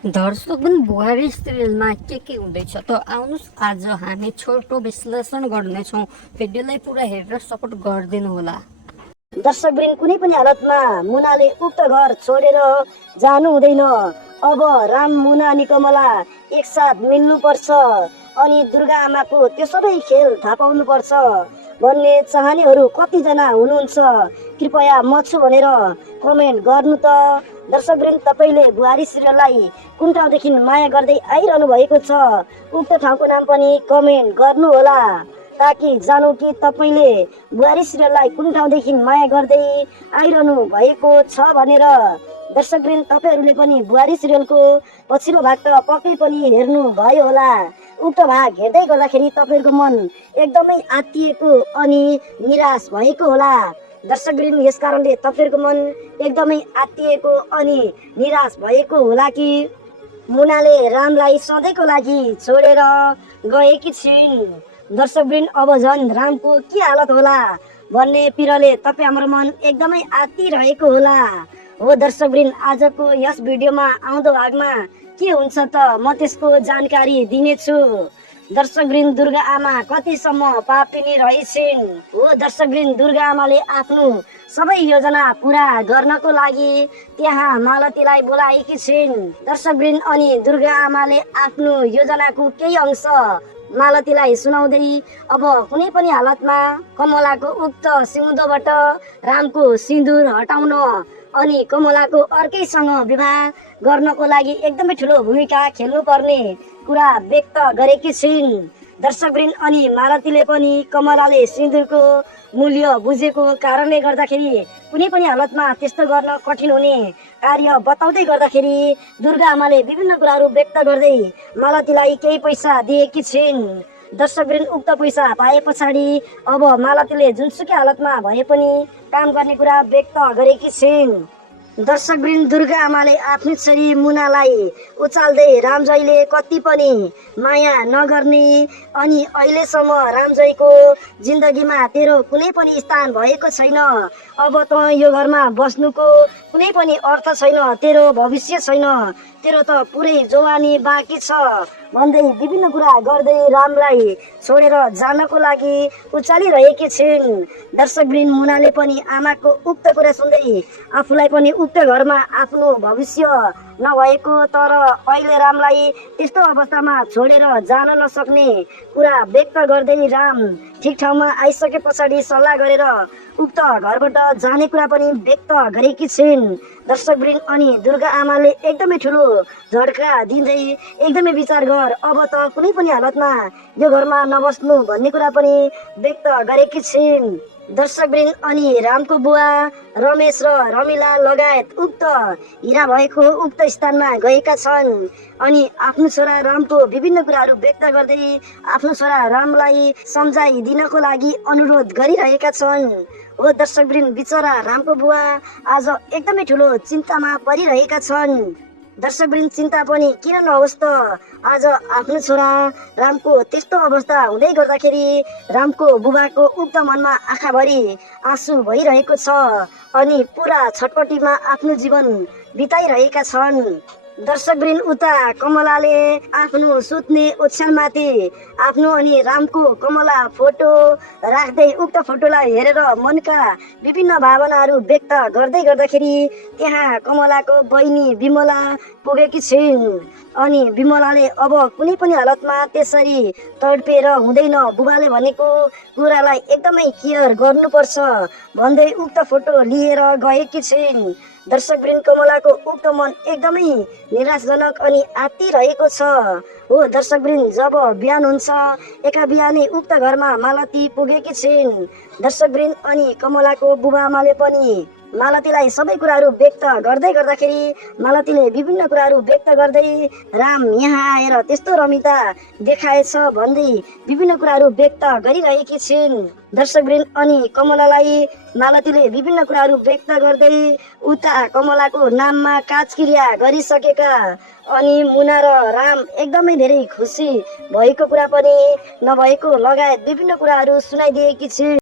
दर्शक पनि बुहारी सिरियलमा के हुँदैछ त आउनुहोस् आज हामी छोटो विश्लेषण गर्नेछौँ। भिडियोलाई पुरा हेरेर सपोर्ट गरिदिनु होला। दर्शकवृन्द, कुनै पनि हालतमा मुनाले उक्त घर छोडेर जानु हुँदैन। अब राम, मुना अनि कमला एकसाथ मिल्नुपर्छ अनि दुर्गा आमाको त्यो सबै खेल थाहा पाउनुपर्छ भन्ने चाहनेहरू कतिजना हुनुहुन्छ? कृपया म छु भनेर कमेन्ट गर्नु त। दर्शकवृन्द, तपाईँले बुहारी सिरियललाई कुन ठाउँदेखि माया गर्दै आइरहनु भएको छ उक्त ठाउँको नाम पनि कमेन्ट गर्नु होला, ताकि जानौँ कि तपाईँले बुहारी सिरियललाई कुन ठाउँदेखि माया गर्दै आइरहनु भएको छ भनेर। दर्शकवृन्द, तपाईँहरूले पनि बुहारी सिरियलको पछिल्लो भाग त पक्कै पनि हेर्नु भयो होला। उक्त भाग हेर्दै गर्दाखेरि तपाईँहरूको मन एकदमै आत्तिएको अनि निराश भएको होला। दर्शकवृन्द, यस कारणले तपाईँहरूको मन एकदमै आत्तिएको अनि निराश भएको होला कि मुनाले रामलाई सधैँको लागि छोडेर गएकी छिन्। दर्शकवृन्द, अब झन् रामको के हालत होला भन्ने पिरले तपाईँ हाम्रो मन एकदमै आत्तिरहेको होला। हो दर्शकवृन्द, आजको यस भिडियोमा आउँदो भागमा के हुन्छ त म त्यसको जानकारी दिनेछु। दर्शकवृन्द, दुर्गा आमा कतिसम्म पापिनी रहेछिन्? हो दर्शकवृन्द, दुर्गा आमाले आफ्नो सबै योजना पुरा गर्नको लागि त्यहाँ मालतीलाई बोलाएकी छिन्। दर्शकवृन्द, अनि दुर्गा आमाले आफ्नो योजनाको केही अंश मालतीलाई सुनाउँदै अब कुनै पनि हालतमा कमलाको उक्त सिउँदोबाट रामको सिन्दुर हटाउन अनि कमलाको अर्कैसँग विवाह गर्नको लागि एकदमै ठुलो भूमिका खेल्नुपर्ने कुरा व्यक्त गरेकी छिन्। दर्शकवृन्द, अनि मालतीले पनि कमलाले सिन्दुरको मूल्य बुझेको कारणले गर्दाखेरि कुनै पनि हालतमा त्यस्तो गर्न कठिन हुने कार्य बताउँदै गर्दाखेरि दुर्गा आमाले विभिन्न कुराहरू व्यक्त गर्दै मालतीलाई केही पैसा दिएकी छिन्। दर्शकवृन्द, उक्त पैसा पाए पछाडि अब मालतीले जुनसुकै हालतमा भए पनि काम गर्ने कुरा व्यक्त गरेकी छिन्। दर्शकवृन्द, दुर्गा आमाले आफ्नी छोरी मुनालाई उचाल्दै रामजयले कति पनि माया नगर्ने अनि अहिलेसम्म रामजयको जिन्दगीमा तेरो कुनै पनि स्थान भएको छैन, अब त यो घरमा बस्नुको कुनै पनि अर्थ छैन, तेरो भविष्य छैन, तेरो त पुरै जवानी बाँकी छ भन्दै विभिन्न कुरा गर्दै रामलाई छोडेर जानको लागि उचालिरहेकी छिन्। दर्शकवृन्द, मुनाले पनि आमाको उक्त कुरा सुन्दै आफूलाई पनि उक्त घरमा आफ्नो भविष्य नभएको तर अहिले रामलाई त्यस्तो अवस्थामा छोडेर जान नसक्ने कुरा व्यक्त गर्दै राम ठिक ठाउँमा आइसके पछाडि सल्लाह गरेर उक्त घरबाट जाने कुरा पनि व्यक्त गरेकी छिन्। दर्शकवृन्द, अनि दुर्गा आमाले एकदमै ठुलो झड्का दिँदै एकदमै विचार गर, अब त कुनै पनि हालतमा यो घरमा नबस्नु भन्ने कुरा पनि व्यक्त गरेकी छिन्। दर्शकवृन्द, अनि रामको बुवा रमेश र रमिला लगायत उक्त हिरा भएको उक्त स्थानमा गएका छन् अनि आफ्नो छोरा रामको विभिन्न कुराहरू व्यक्त गर्दै आफ्नो छोरा रामलाई सम्झाइदिनको लागि अनुरोध गरिरहेका छन्। हो दर्शकवृन्द, बिचरा रामको बुवा आज एकदमै ठुलो चिन्तामा परिरहेका छन्। दर्शकवृन्द, चिन्ता पनि किन नहोस् त, आज आफ्नो छोरा रामको त्यस्तो अवस्था हुँदै गर्दाखेरि रामको बुबाको उक्त मनमा आँखाभरि आँसु भइरहेको छ अनि पुरा छटपटीमा आफ्नो जीवन बिताइरहेका छन्। दर्शकवृन्द, उता कमलाले आफ्नो सुत्ने ओछ्यानमाथि आफ्नो अनि रामको कमला फोटो राख्दै उक्त फोटोलाई हेरेर मनका विभिन्न भावनाहरू व्यक्त गर्दै गर्दाखेरि त्यहाँ कमलाको बहिनी विमला पुगेकी छिन् अनि विमलाले अब कुनै पनि हालतमा त्यसरी तडपेर हुँदैन, बुबाले भनेको कुरालाई एकदमै केयर गर्नुपर्छ भन्दै उक्त फोटो लिएर गएकी छिन्। दर्शकवृन्द, कमलाको उक्त मन एकदमै निराशजनक अनि आत्तिरहेको छ। हो दर्शकवृन्द, जब बिहान हुन्छ एका बिहानै उक्त घरमा मालती पुगेकी छिन्। दर्शकवृन्द, अनि कमलाको बुबा आमाले पनि मालतीलाई सबै कुराहरू व्यक्त गर्दै गर्दाखेरि मालतीले विभिन्न कुराहरू व्यक्त गर्दै राम यहाँ आएर त्यस्तो रमिता देखाएछ भन्दै विभिन्न कुराहरू व्यक्त गरिरहेकी छिन्। दर्शकवृन्द, अनि कमलालाई मालतीले विभिन्न कुराहरू व्यक्त गर्दै उता कमलाको नाममा काजक्रिया गरिसकेका अनि मुना र राम एकदमै धेरै खुसी भएको कुरा पनि नभएको लगायत विभिन्न कुराहरू सुनाइदिएकी छिन्।